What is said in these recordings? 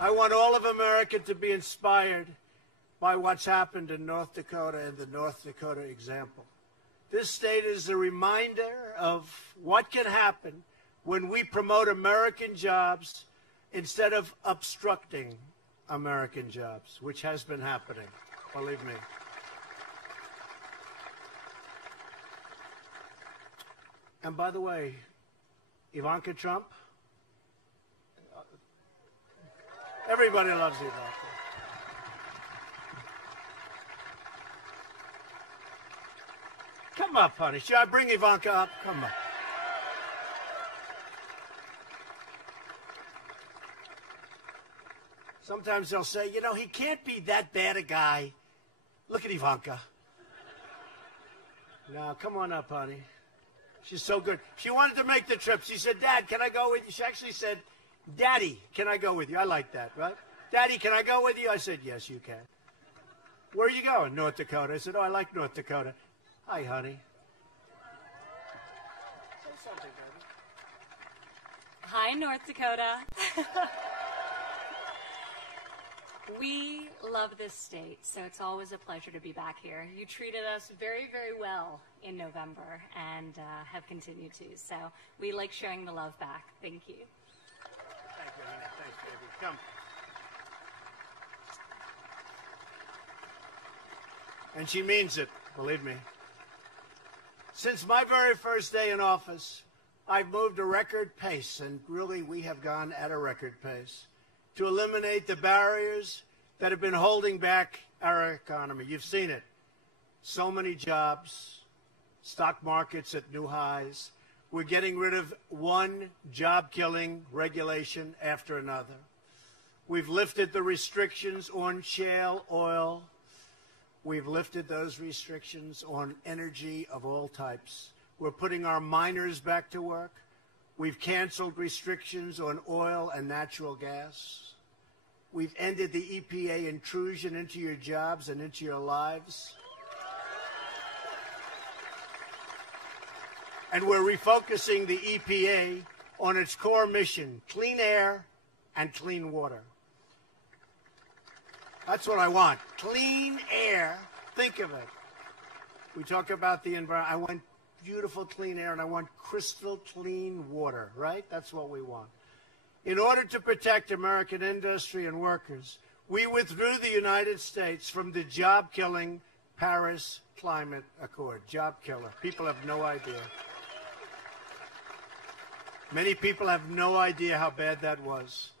I want all of America to be inspired by what's happened in North Dakota and the North Dakota example. This state is a reminder of what can happen when we promote American jobs instead of obstructing American jobs, which has been happening, believe me. And by the way, Ivanka Trump, everybody loves Ivanka. Come up, honey. Should I bring Ivanka up? Come on. Sometimes they'll say, you know, he can't be that bad a guy. Look at Ivanka. Now, come on up, honey. She's so good. She wanted to make the trip. She said, Dad, can I go with you? She actually said, Daddy, can I go with you? I like that, right? Daddy, can I go with you? I said, yes, you can. Where are you going? North Dakota. I said, oh, I like North Dakota. Hi, honey. Say something, baby. Hi, North Dakota. We love this state, so it's always a pleasure to be back here. You treated us very, very well in November and have continued to, so we like showing the love back. Thank you. Thank you, honey. Thanks, baby. Come. And she means it, believe me. Since my very first day in office, I've moved a record pace, and really we have gone at a record pace, to eliminate the barriers that have been holding back our economy. You've seen it. So many jobs, stock markets at new highs. We're getting rid of one job-killing regulation after another. We've lifted the restrictions on shale oil. We've lifted those restrictions on energy of all types. We're putting our miners back to work. We've canceled restrictions on oil and natural gas. We've ended the EPA intrusion into your jobs and into your lives. And we're refocusing the EPA on its core mission, clean air and clean water. That's what I want, clean air. Think of it. We talk about the environment. I want beautiful clean air and I want crystal clean water, right? That's what we want. In order to protect American industry and workers, we withdrew the United States from the job-killing Paris Climate Accord. Job killer. People have no idea. Many people have no idea how bad that was.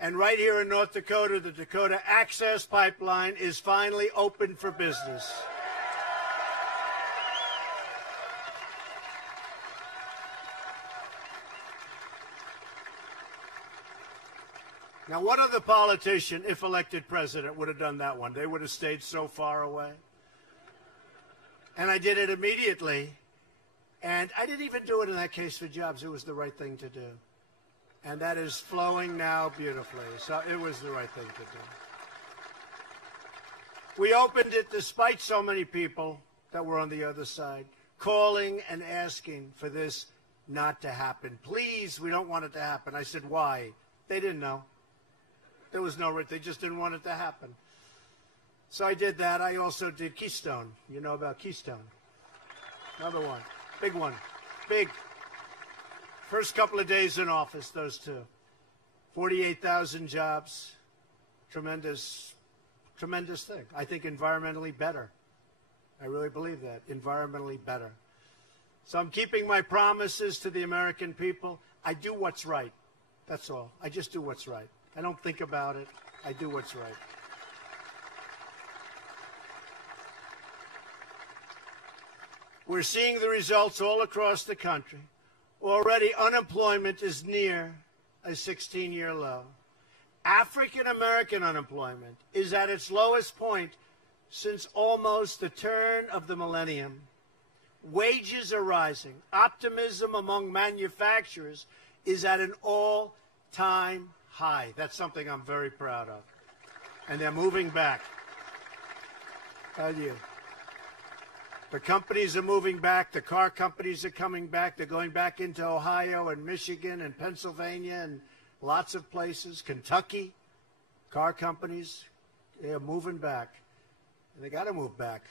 And right here in North Dakota, the Dakota Access Pipeline is finally open for business. Now, what other politician, if elected president, would have done that one? They would have stayed so far away. And I did it immediately. And I didn't even do it in that case for jobs. It was the right thing to do. And that is flowing now beautifully. So it was the right thing to do. We opened it despite so many people that were on the other side, calling and asking for this not to happen. Please, we don't want it to happen. I said, why? They didn't know. There was no, they just didn't want it to happen. So I did that. I also did Keystone. You know about Keystone. Another one. Big one. Big. First couple of days in office, those two. 48,000 jobs. Tremendous, tremendous thing. I think environmentally better. I really believe that. Environmentally better. So I'm keeping my promises to the American people. I do what's right. That's all. I just do what's right. I don't think about it. I do what's right. We're seeing the results all across the country. Already unemployment is near a 16-year low. African-American unemployment is at its lowest point since almost the turn of the millennium. Wages are rising. Optimism among manufacturers is at an all-time high. That's something I'm very proud of. And they're moving back. Tell you. The companies are moving back. The car companies are coming back. They're going back into Ohio and Michigan and Pennsylvania and lots of places. Kentucky. Car companies, they're moving back. And they got to move back.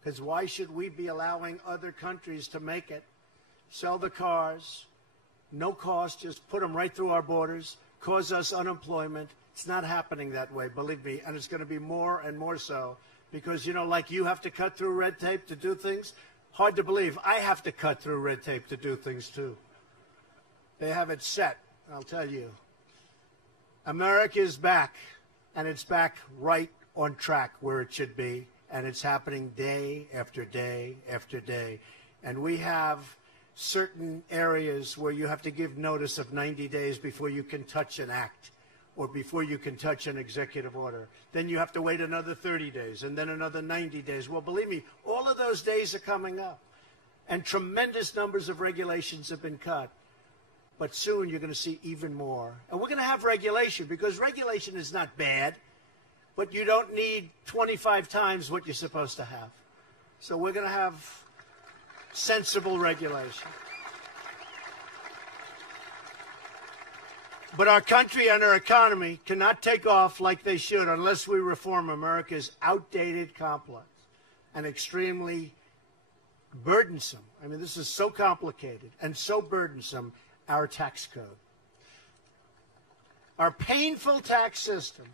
Because why should we be allowing other countries to make it, sell the cars, no cost, just put them right through our borders, cause us unemployment? It's not happening that way, believe me. And it's going to be more and more so. Because, you know, like you have to cut through red tape to do things. Hard to believe. I have to cut through red tape to do things, too. They have it set, I'll tell you. America is back, and it's back right on track where it should be, and it's happening day after day after day. And we have certain areas where you have to give notice of 90 days before you can touch an act or before you can touch an executive order. Then you have to wait another 30 days and then another 90 days. Well, believe me, all of those days are coming up, and tremendous numbers of regulations have been cut. But soon you're going to see even more. And we're going to have regulation, because regulation is not bad, but you don't need 25 times what you're supposed to have. So we're going to have sensible regulation. But our country and our economy cannot take off like they should unless we reform America's outdated, complex, and extremely burdensome. I mean, this is so complicated and so burdensome, our tax code. Our painful tax system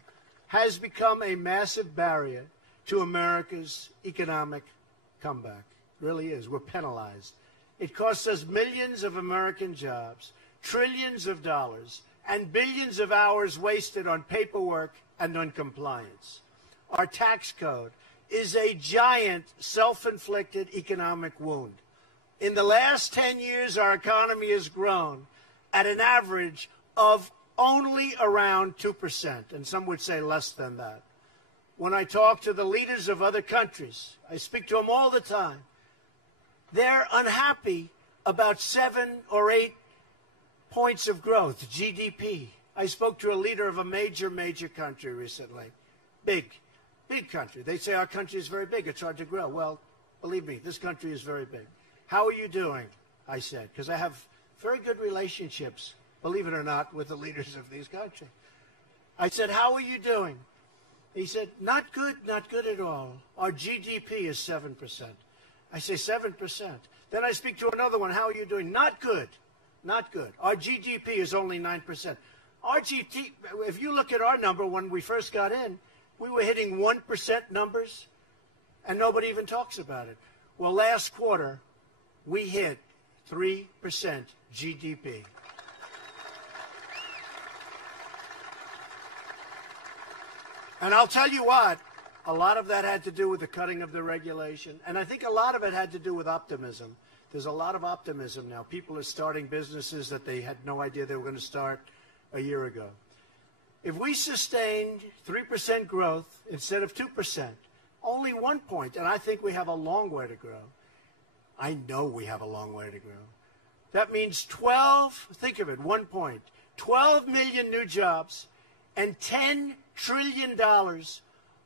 has become a massive barrier to America's economic comeback. It really is. We're penalized. It costs us millions of American jobs, trillions of dollars, and billions of hours wasted on paperwork and on compliance. Our tax code is a giant self-inflicted economic wound. In the last 10 years, our economy has grown at an average of only around 2%, and some would say less than that. When I talk to the leaders of other countries, I speak to them all the time, they're unhappy about 7 or 8 points of growth, GDP. I spoke to a leader of a major country recently. Big country. They say our country is very big. It's hard to grow. Well, believe me, this country is very big. How are you doing? I said, because I have very good relationships, believe it or not, with the leaders of these countries. I said, how are you doing? He said, not good at all. Our GDP is 7%. I say 7%. Then I speak to another one. How are you doing? Not good. Not good. Our GDP is only 9%. Our GDP, if you look at our number when we first got in, we were hitting 1% numbers, and nobody even talks about it. Well, last quarter, we hit 3% GDP. And I'll tell you what, a lot of that had to do with the cutting of the regulation, and I think a lot of it had to do with optimism. There's a lot of optimism now. People are starting businesses that they had no idea they were going to start a year ago. If we sustained 3% growth instead of 2%, only 1 point, and I think we have a long way to grow. I know we have a long way to grow. That means 12, think of it, 1 point, 12 million new jobs and $10 trillion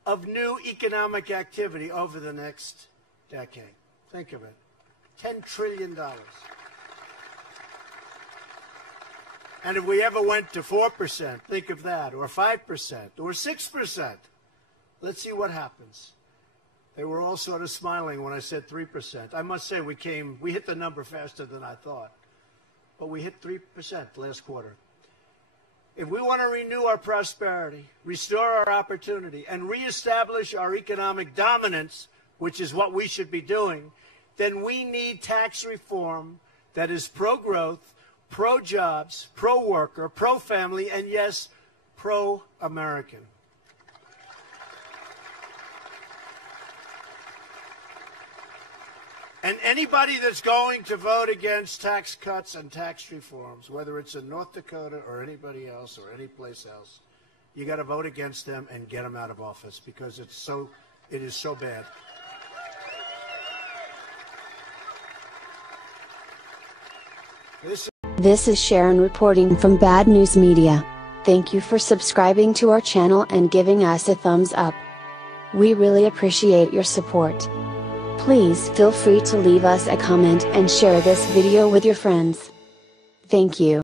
of new economic activity over the next decade. Think of it. $10 trillion. And if we ever went to 4%, think of that, or 5%, or 6%, let's see what happens. They were all sort of smiling when I said 3%. I must say we hit the number faster than I thought. But we hit 3% last quarter. If we want to renew our prosperity, restore our opportunity, and reestablish our economic dominance, which is what we should be doing, then we need tax reform that is pro-growth, pro-jobs, pro-worker, pro-family, and yes, pro-American. And anybody that's going to vote against tax cuts and tax reforms, whether it's in North Dakota or anybody else or any place else, you got to vote against them and get them out of office, because it is so bad. This is Sharon reporting from Bad News Media. Thank you for subscribing to our channel and giving us a thumbs up. We really appreciate your support. Please feel free to leave us a comment and share this video with your friends. Thank you.